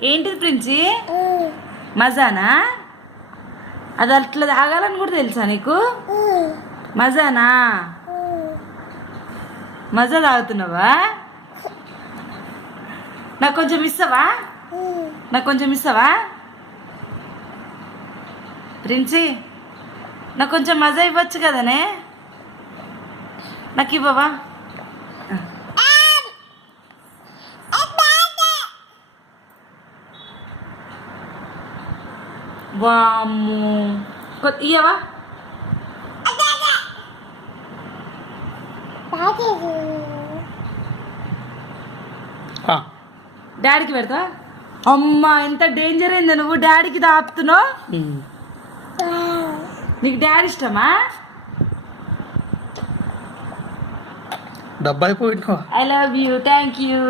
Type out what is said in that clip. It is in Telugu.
ఏంటిది ప్రిన్సి? మజానా? అది అట్లా తాగాలని కూడా తెలుసా నీకు? మజానా? మజా తాగుతున్నావా? నాకు కొంచెం ఇస్తావా? నాకు కొంచెం ఇస్తావా? ప్రిన్సి నాకు కొంచెం మజా ఇవ్వచ్చు కదనే? నాకు ఇవ్వవా? వామ్ము. కొ- ఇయ్యవా? డాడీకి పెడతా అమ్మా ఎంత డేంజర్ అయింది నువ్వు డాడీకి దాపుతున్నావు. నీకు డాడీ ఇష్టమా? డబ్బా అయిపోయినావా I love you thank you